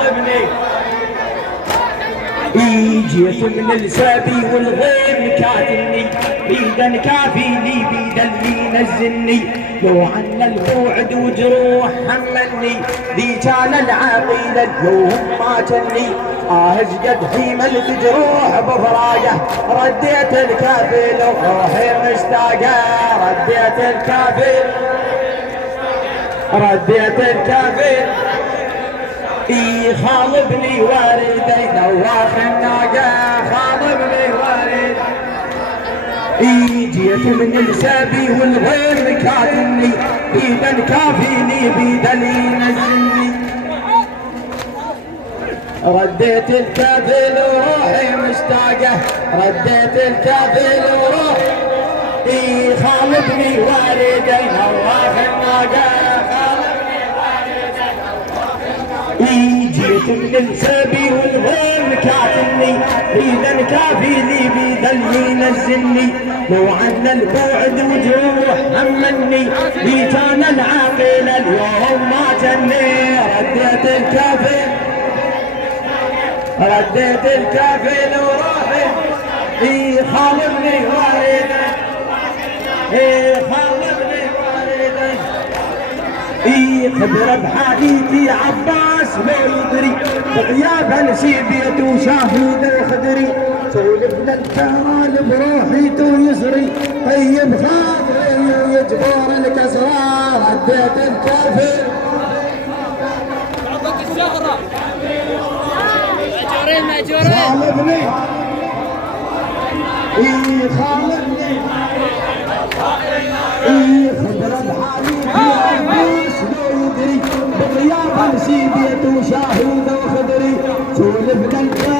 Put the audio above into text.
خالبني. جيت من السبي والغيم كاتلني، بيدا كافيني بيدا اللي ينزلني، لو عنا البوعد وجروح حملني، ذي كان العقيل اليوم ما جني، قد حيملت جروح بفراقه، رديت الكافل وروحي مشتاقه، رديت الكافل رديت الكافل. خالبني والدي نواخ الناقة، خالبني والدي. جيت من السبي والغيم كاتلني، بيدا كافيني بيدا اللي ينزلني، رديت الكافل وروحي مشتاقه، رديت الكافل وروحي. خالبني والدي نواخ الناقة، جيت من السبي والغيم كاتلني، بيدا كافيني بيدا اللي ينزلني، لو عنا البعد وجروح همني، ذي كان العاقل اليوم ما جني، رديت الكافل رديت الكافل وروحي. خالبني والدي خالبني والدي. خبر بحاليتي عباس ما يدري، بغياب نسيبيت وشاهد الخدري، سولفنا الكرال بروحي ويسري، طيب خاطري ويجبر الكسرى، رديت الكافر عطك الزهرة ماجورين خالبني خالبني. خبر بحاليتي عباس ما يدري، بغياب نسيبيت وشاهد وخدري، سولفنا الكرال